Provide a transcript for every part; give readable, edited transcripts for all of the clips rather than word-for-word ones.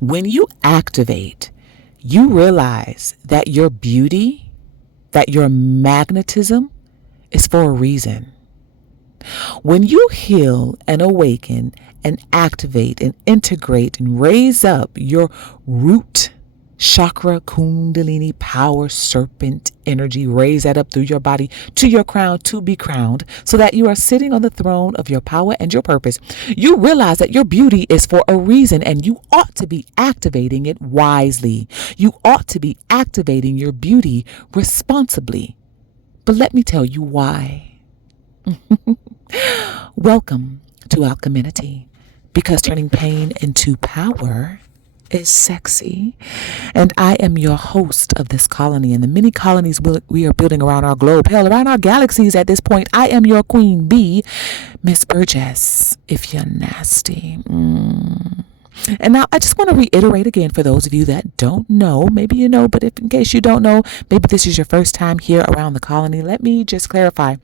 When you activate, you realize that your beauty, that your magnetism is for a reason. When you heal and awaken and activate and integrate and raise up your root chakra, kundalini, power, serpent energy, raise that up through your body to your crown to be crowned so that you are sitting on the throne of your power and your purpose. You realize that your beauty is for a reason and you ought to be activating it wisely. You ought to be activating your beauty responsibly. But let me tell you why. Welcome to Alcheminity, because turning pain into power is sexy. And I am your host of this colony and the many colonies we are building around our globe, hell, around our galaxies at this point. I am your queen bee, Miss Burgess, if you're nasty. And now I just want to reiterate again for those of you that don't know, maybe you know, but if in case you don't know, maybe this is your first time here around the colony, let me just clarify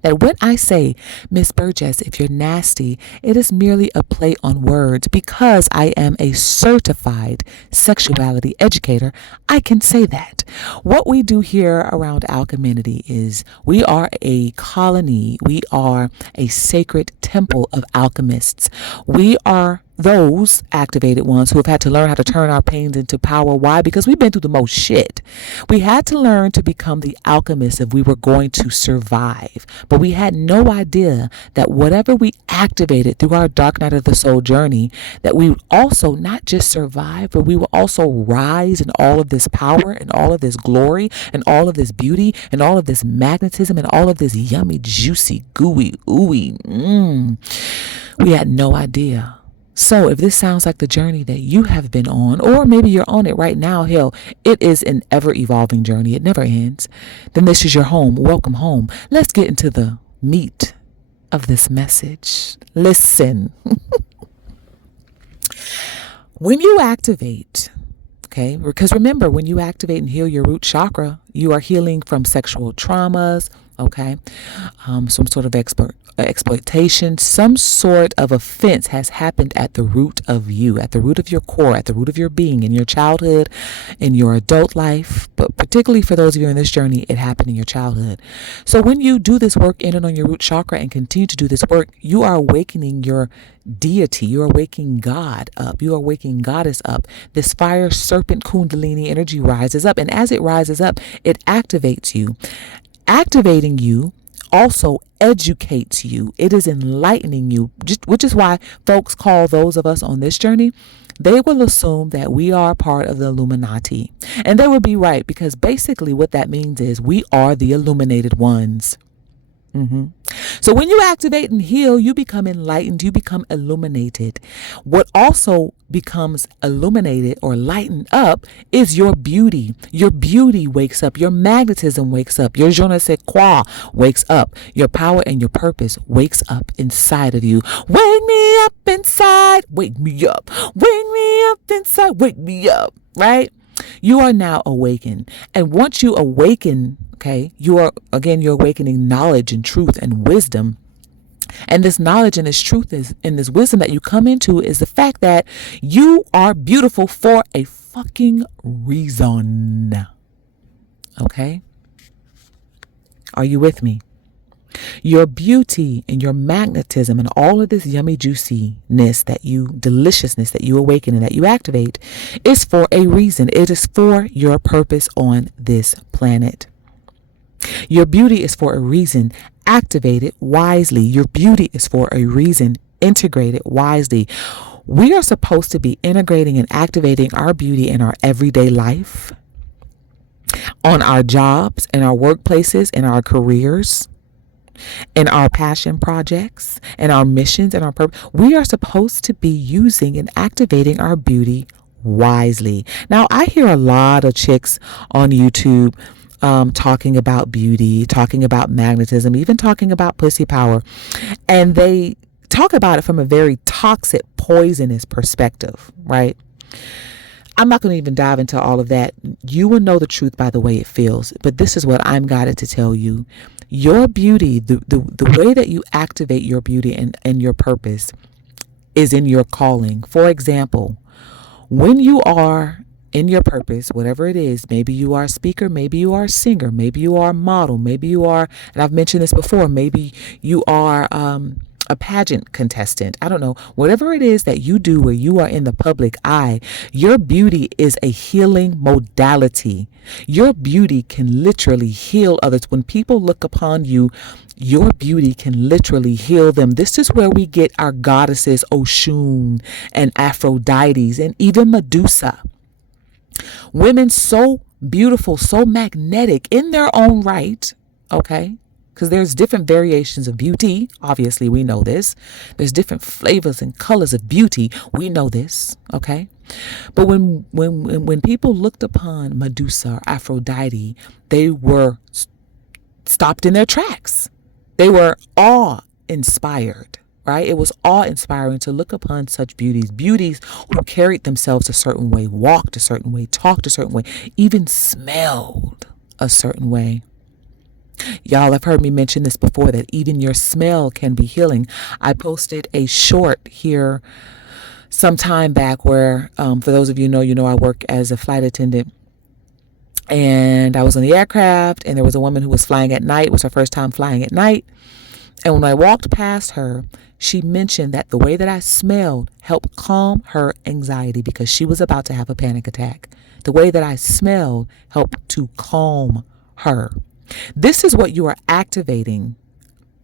that when I say Miss Burgess, if you're nasty, it is merely a play on words. Because I am a certified sexuality educator, I can say that. What we do here around Alcheminity is we are a colony. We are a sacred temple of alchemists. We are those activated ones who have had to learn how to turn our pains into power. Why? Because we've been through the most shit. We had to learn to become the alchemists if we were going to survive. But we had no idea that whatever we activated through our dark night of the soul journey, that we would also not just survive, but we will also rise in all of this power and all of this glory and all of this beauty and all of this magnetism and all of this yummy, juicy, gooey, ooey. We had no idea. So if this sounds like the journey that you have been on, or maybe you're on it right now, hell, it is an ever-evolving journey. It never ends. Then this is your home. Welcome home. Let's get into the meat of this message. Listen. When you activate, okay, because remember, when you activate and heal your root chakra, you are healing from sexual traumas, okay, some sort of exploitation, some sort of offense has happened at the root of you, at the root of your core, at the root of your being, in your childhood, in your adult life, but particularly for those of you in this journey, it happened in your childhood. So when you do this work in and on your root chakra and continue to do this work, you are awakening your deity, you are waking God up, you are waking Goddess up. This fire serpent kundalini energy rises up, and as it rises up, it activates you. Activating you also educates you. It is enlightening you, which is why folks call those of us on this journey, they will assume that we are part of the Illuminati. And they would be right, because basically what that means is we are the illuminated ones. So when you activate and heal, you become enlightened, you become illuminated. What also becomes illuminated or lightened up is your beauty. Your beauty wakes up, your magnetism wakes up, your je ne sais quoi wakes up, your power and your purpose wakes up inside of you. Wake me up inside, wake me up, wake me up inside, wake me up, right? You are now awakened. And once you awaken, okay, you're awakening knowledge and truth and wisdom. And this knowledge and this truth and this wisdom that you come into is the fact that you are beautiful for a fucking reason. Okay? Are you with me? Your beauty and your magnetism and all of this yummy juiciness deliciousness that you awaken and that you activate is for a reason. It is for your purpose on this planet. Your beauty is for a reason. Activate it wisely. Your beauty is for a reason. Integrate it wisely. We are supposed to be integrating and activating our beauty in our everyday life, on our jobs, in our workplaces, in our careers, in our passion projects, in our missions, and our purpose. We are supposed to be using and activating our beauty wisely. Now, I hear a lot of chicks on YouTube talking about beauty, talking about magnetism, even talking about pussy power. And they talk about it from a very toxic, poisonous perspective, right? I'm not going to even dive into all of that. You will know the truth by the way it feels. But this is what I'm guided to tell you. Your beauty, the way that you activate your beauty and your purpose is in your calling. For example, When you are in your purpose, whatever it is, maybe you are a speaker, maybe you are a singer, maybe you are a model, maybe you are, and I've mentioned this before, maybe you are a pageant contestant. I don't know. Whatever it is that you do where you are in the public eye, your beauty is a healing modality. Your beauty can literally heal others. When people look upon you, your beauty can literally heal them. This is where we get our goddesses Oshun and Aphrodites and even Medusa. Women so beautiful, so magnetic in their own right, okay? Because there's different variations of beauty. Obviously, we know this. There's different flavors and colors of beauty. We know this, okay? But when people looked upon Medusa or Aphrodite, they were stopped in their tracks. They were awe-inspired, right? It was awe-inspiring to look upon such beauties who carried themselves a certain way, walked a certain way, talked a certain way, even smelled a certain way. Y'all have heard me mention this before, that even your smell can be healing. I posted a short here some time back where, for those of you know, I work as a flight attendant. And I was on the aircraft, and there was a woman who was flying at night. It was her first time flying at night. And when I walked past her, she mentioned that the way that I smelled helped calm her anxiety because she was about to have a panic attack. The way that I smelled helped to calm her. This is what you are activating,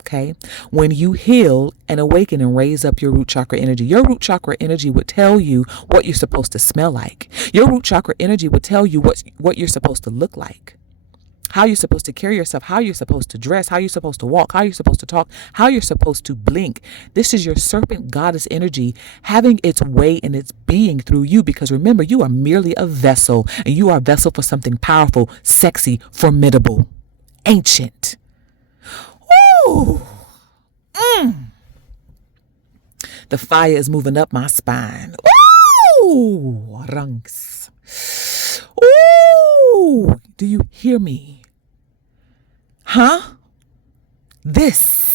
okay? When you heal and awaken and raise up your root chakra energy. Your root chakra energy would tell you what you're supposed to smell like. Your root chakra energy would tell you what you're supposed to look like. How you're supposed to carry yourself, how you're supposed to dress, how you're supposed to walk, how you're supposed to talk, how you're supposed to blink. This is your serpent goddess energy having its way and its being through you, because remember, you are merely a vessel, and you are a vessel for something powerful, sexy, formidable, ancient. Woo! The fire is moving up my spine. Ooh, rungs. Ooh, do you hear me? Huh? This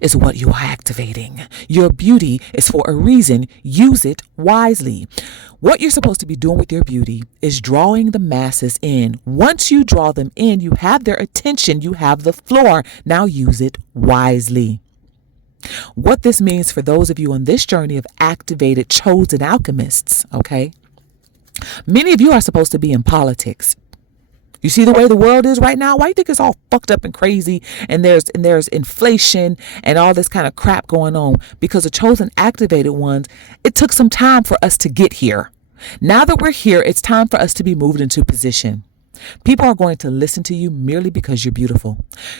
is what you are activating. Your beauty is for a reason. Use it wisely. What you're supposed to be doing with your beauty is drawing the masses in. Once you draw them in, you have their attention. You have the floor. Now use it wisely. What this means for those of you on this journey of activated, chosen alchemists, okay? Many of you are supposed to be in politics. You see the way the world is right now? Why do you think it's all fucked up and crazy, and there's inflation and all this kind of crap going on? Because the chosen activated ones, it took some time for us to get here. Now that we're here, it's time for us to be moved into position. People are going to listen to you merely because you're beautiful.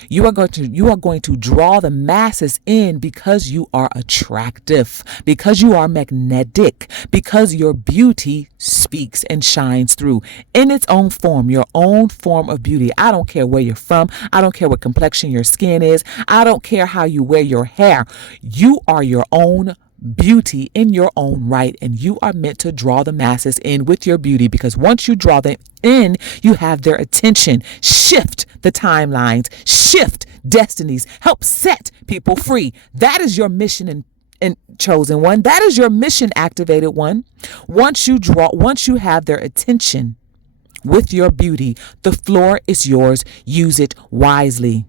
You are going to draw the masses in because you are attractive, because you are magnetic, because your beauty speaks and shines through in its own form, your own form of beauty. I don't care where you're from. I don't care what complexion your skin is. I don't care how you wear your hair. You are your own beauty in your own right, and you are meant to draw the masses in with your beauty, because once you draw them in, you have their attention. Shift the timelines, shift destinies, help set people free. That is your mission and chosen one. That is your mission activated one. Once you have their attention with your beauty, the floor is yours. Use it wisely.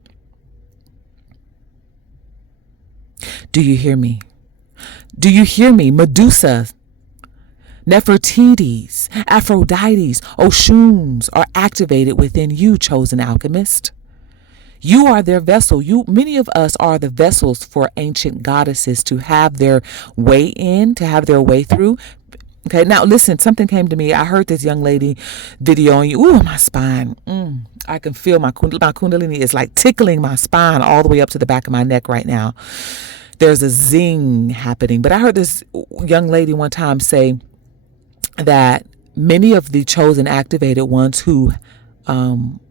Do you hear me? Do you hear me? Medusa, Nefertiti's, Aphrodites, Oshuns are activated within you, chosen alchemist. You are their vessel. Many of us are the vessels for ancient goddesses to have their way in, to have their way through. Okay, now listen, something came to me. I heard this young lady videoing you. Ooh, my spine. I can feel my kundalini is like tickling my spine all the way up to the back of my neck right now. There's a zing happening. But I heard this young lady one time say that many of the chosen activated ones who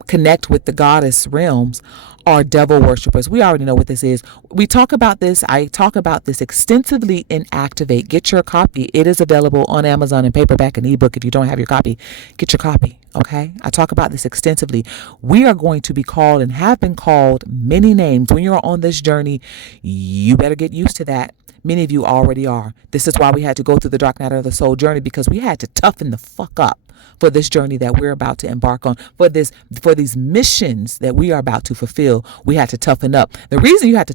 connect with the goddess realms are devil worshippers. We already know what this is. We talk about this. I talk about this extensively in Activate. Get your copy. It is available on Amazon in paperback and ebook. If you don't have your copy, get your copy. Okay. I talk about this extensively. We are going to be called and have been called many names. When you're on this journey, you better get used to that. Many of you already are. This is why we had to go through the dark night of the soul journey, because we had to toughen the fuck up for this journey that we're about to embark on, for these missions that we are about to fulfill. We had to toughen up. The reason we had to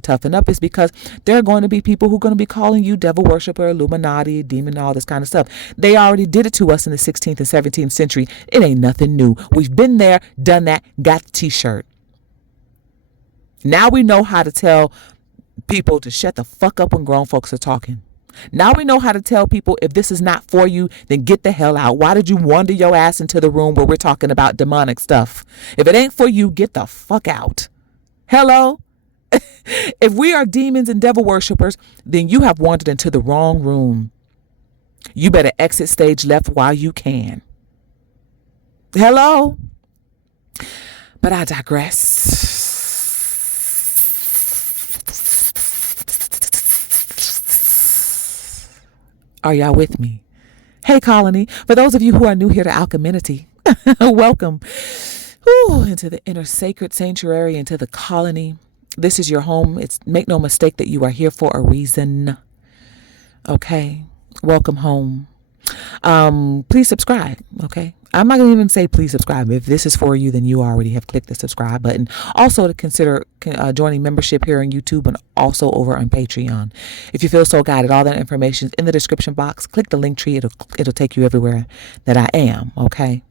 toughen up is because there are going to be people who are going to be calling you devil worshiper, Illuminati, demon, all this kind of stuff. They already did it to us in the 16th and 17th century. It ain't nothing new. We've been there, done that, got the t-shirt. Now we know how to tell people to shut the fuck up when grown folks are talking. Now we know how to tell people, if this is not for you, then get the hell out. Why did you wander your ass into the room where we're talking about demonic stuff? If it ain't for you, get the fuck out. Hello? If we are demons and devil worshipers, then you have wandered into the wrong room. You better exit stage left while you can. Hello? But I digress. Are y'all with me? Hey, Colony. For those of you who are new here to Alcheminity, welcome into the inner sacred sanctuary, into the colony. This is your home. Make no mistake that you are here for a reason. Okay. Welcome home. Please subscribe. Okay. I'm not going to even say please subscribe. If this is for you, then you already have clicked the subscribe button. Also, to consider joining membership here on YouTube and also over on Patreon. If you feel so guided, all that information is in the description box. Click the link tree. It'll take you everywhere that I am. Okay.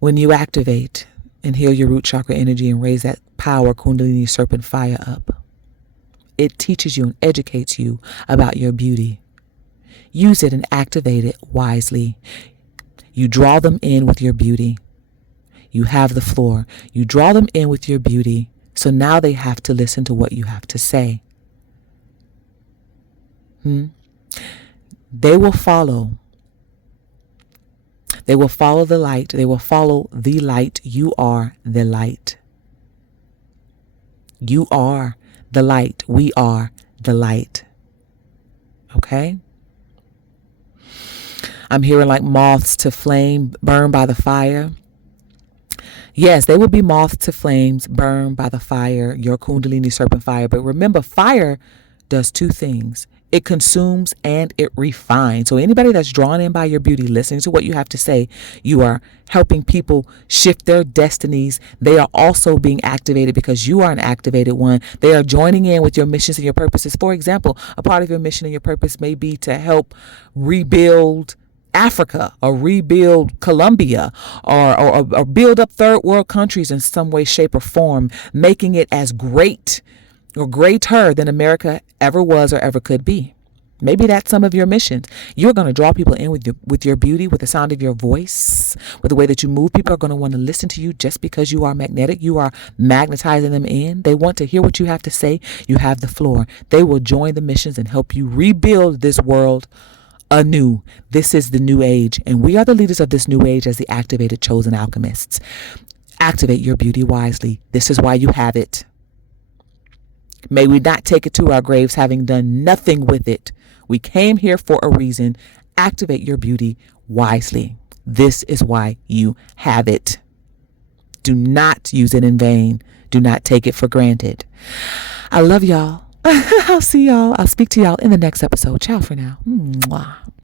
When you activate and heal your root chakra energy and raise that power Kundalini serpent fire up, it teaches you and educates you about your beauty. Use it and activate it wisely. You draw them in with your beauty. You have the floor. You draw them in with your beauty. So now they have to listen to what you have to say. They will follow. They will follow the light. They will follow the light. You are the light. You are the light. We are the light. Okay? I'm hearing like moths to flame, burned by the fire. Yes, they will be moths to flames, burned by the fire, your Kundalini serpent fire. But remember, fire does two things. It consumes and it refines. So anybody that's drawn in by your beauty, listening to what you have to say, you are helping people shift their destinies. They are also being activated because you are an activated one. They are joining in with your missions and your purposes. For example, a part of your mission and your purpose may be to help rebuild Africa or rebuild Colombia or build up third world countries in some way, shape or form, making it as great or greater than America ever was or ever could be. Maybe that's some of your missions. You're going to draw people in with your beauty, with the sound of your voice, with the way that you move. People are going to want to listen to you just because you are magnetic. You are magnetizing them in. They want to hear what you have to say. You have the floor. They will join the missions and help you rebuild this world anew. This is the new age, and we are the leaders of this new age as the activated chosen alchemists. Activate your beauty wisely. This is why you have it. May we not take it to our graves having done nothing with it. We came here for a reason. Activate your beauty wisely. This is why you have it. Do not use it in vain. Do not take it for granted. I love y'all. I'll see y'all. I'll speak to y'all in the next episode. Ciao for now. Mwah.